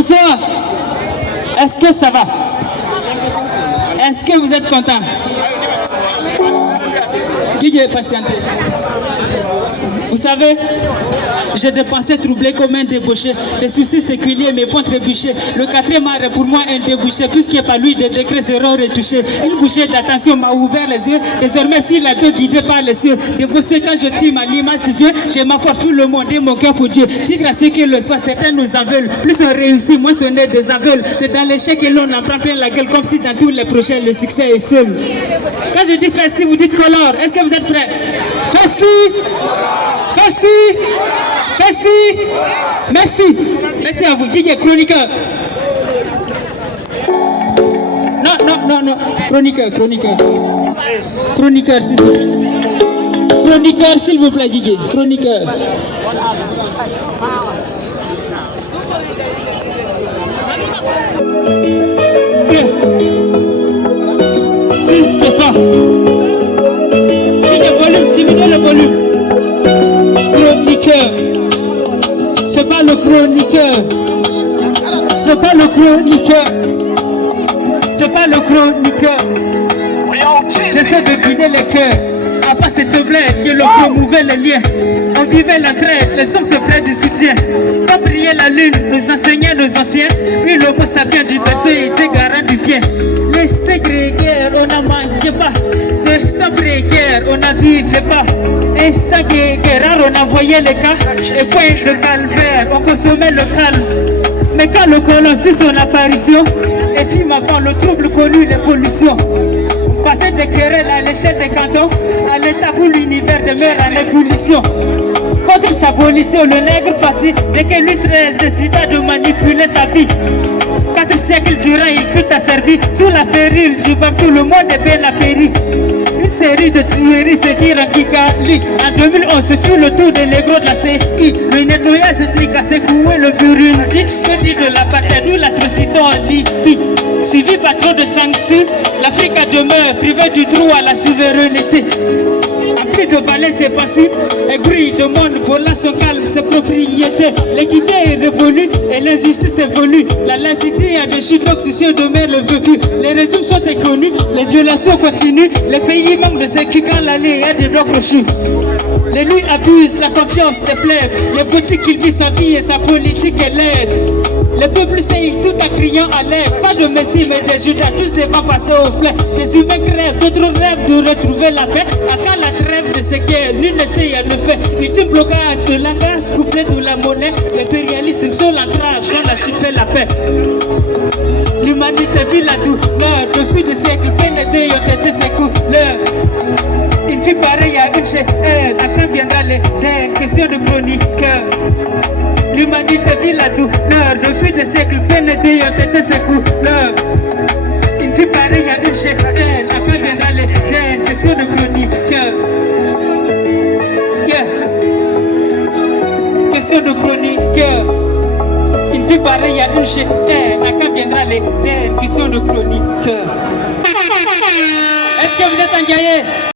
Bonsoir. Est-ce que ça va? Est-ce que vous êtes content? Qui est patienté? Vous savez, j'ai des pensées troublées comme un débauché. Les soucis séculiers me font trébucher. Le quatrième art est pour moi un débouché. Tout ce qui est pas lui, des degrés seront retouchés. Une bouchée d'attention m'a ouvert les yeux. Désormais, si la deux guidée par les cieux. Dévoué quand je trime à l'image du Dieu, j'ai ma force tout le monde et mon cœur pour Dieu. Si gracieux qu'il le soit, certains nous en veulent. Plus on réussit, moins on est des aveugles. C'est dans l'échec que l'on en prend plein la gueule, comme si dans tous les projets, le succès est seul. Quand je dis festi, vous dites color. Est-ce que vous êtes prêts? Festi! Festi! Festi! Merci! Merci à vous, Didier, chroniqueur. Non. Chroniqueur. Chroniqueur, s'il vous plaît. Chroniqueur, s'il vous plaît, Didier. Chroniqueur. Six pas. Didier, volume, diminuez le volume. Chroniqueur. C'est pas le chroniqueur. C'est pas le chroniqueur. C'est pas le chroniqueur. J'essaie de guider les cœurs. À part cette bled que l'on promouvait les liens. On vivait l'entraide, les hommes se feraient du soutien. Quand brillait la lune, nous enseignaient nos anciens. Puis l'homo sapiens du berceau était garant du bien. Les steaks grégaires, on n'en mangeait pas. Des temps précaires, on n'en vivait pas. Instant guerre, on envoyait les cas. Et point de calvaire, on consommait le calme. Mais quand le colon fit son apparition, les films avant le trouble connu, les pollutions. Passer des querelles à l'échelle des cantons, à l'état où l'univers demeure en ébullition. Contre sa volition, le nègre partit, dès que lui 13 décida de manipuler sa vie. 4 siècles durant, il fut asservi sous la férule du bab, tout le monde est bien apéri. Une série de tueries s'écrire en Kigali. En 2011, ce fut le tour des négros de la CI. Le nettoyage ethnique a secoué le Burundi. Que dit de l'apartheid ou l'atrocité en Libye? Suivi par trop de sanctions, l'Afrique demeure privée du droit à la souveraineté. En plus de valer ses passifs, et grille de monde volant son calme, ses propriétés. L'équité est révolue et l'injustice évolue. La lassitude a des chutes d'oxygène demeure le vécu. Les résumes sont inconnus, les violations continuent. Les pays manquent de sécu quand l'allée a des droits crochus. L'élu abuse la confiance des plèbes. Les politiques, il vit sa vie et sa politique est laide. Le peuple sait tout en criant à l'air. Pas de Messie mais des Judas, tous devant passer au plein. Les humains crèvent, d'autres rêvent de retrouver la paix. À quand la trêve de ces guerres, nul ne sait à le fait. L'ultime blocage de la race couplé de la monnaie. L'impérialisme sur l'entrave quand la chute fait la paix. L'humanité vit la douleur. Depuis des siècles, pénétrés ont été ses couleurs. Une vie pareille à une chair, à quand viendra l'éternel? Question de chroniqueur. L'humanité vit la douleur. Depuis des siècles, pénétrés ont été ses couleurs. Une vie pareille à une chair, à quand viendra l'éternel? Question de chroniqueur. Yeah. Question de chroniqueur. Une vie pareille à une chair, à quand viendra l'éternel? Question de chroniqueur. Est-ce que vous êtes engagé?